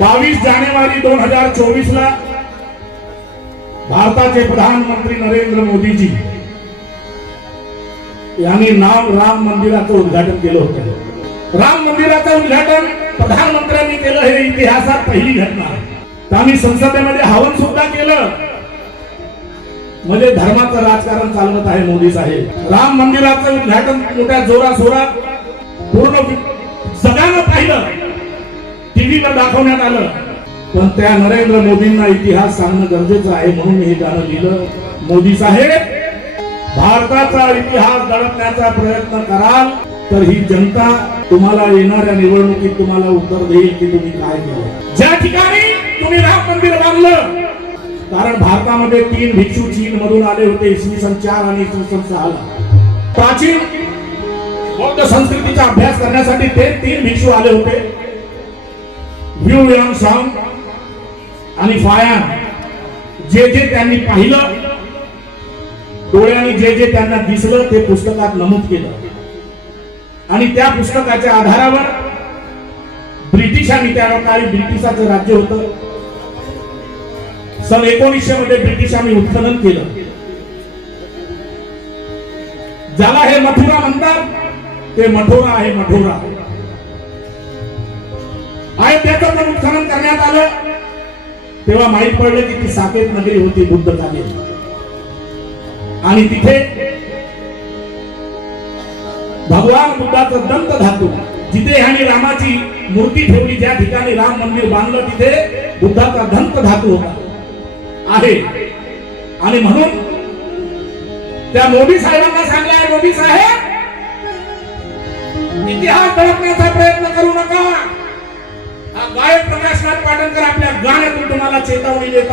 22 जानेवारी 2024 ला भारताचे प्रधानमंत्री नरेंद्र मोदीजी यांनी राम मंदिराचं उद्घाटन केलं होतं। राम मंदिराचं उद्घाटन प्रधानमंत्र्यांनी केलं हे इतिहासात पहिली घटना आहे। त्यांनी संसदेमध्ये हवन सुद्धा केलं, म्हणजे धर्माचं राजकारण चालवत आहे मोदी साहेब। राम मंदिराचं उद्घाटन मोठ्या जोराशोरात पूर्ण जगानं पाहिलं, टीव्हीला दाखवण्यात आलं, पण त्या नरेंद्र मोदींना इतिहास सांगणं गरजेचं आहे म्हणून मी हे गाणं लिहिलं। मोदी साहेब, भारताचा इतिहास दडपण्याचा प्रयत्न कराल तर ही जनता तुम्हाला येणाऱ्या निवडणुकीत तुम्हाला उत्तर देईल की तुम्ही काय केलं। ज्या ठिकाणी तुम्ही राम मंदिर बांधलं, कारण भारतामध्ये 3 भिक्षू चीन मधून आले होते इसवी सन 4 आणि इसवी सन 6 ला। प्राचीन बौद्ध संस्कृतीचा अभ्यास करण्यासाठी ते 3 भिक्षू आले होते, व्ह्यू यांग सांग आणि फायान। जे जे त्यांनी पाहिलं, डोळ्यांनी जे जे त्यांना दिसलं ते पुस्तकात नमूद केलं, आणि त्या पुस्तकाच्या आधारावर ब्रिटिशांनी, त्या काळी ब्रिटिशाचं राज्य होतं, सन 1900 मध्ये ब्रिटिशांनी उत्खनन केलं, ज्याला हे मथुरा म्हणतात, ते मठोरा आहे। मठोरा अयोध्येचं पण उत्खनन करण्यात आलं, तेव्हा माहित पडलं की ती साकेत नगरी होती बुद्धकालीन, आणि तिथे भगवान बुद्धाचं दंत धातू, जिथे ह्यांनी रामाची मूर्ती ठेवली, ज्या ठिकाणी राम मंदिर बांधलं तिथे बुद्धाचा दंत धातू होता आहे। आणि म्हणून त्या मोदी साहेबांना सांगलाय, मोदी साहेब, इतिहास दडपण्याचा प्रयत्न करू नका। गायक प्रकाश नाथ पाटणकर आपल्या गाण्यातून तुम्हाला चेतावणी देत आहेत।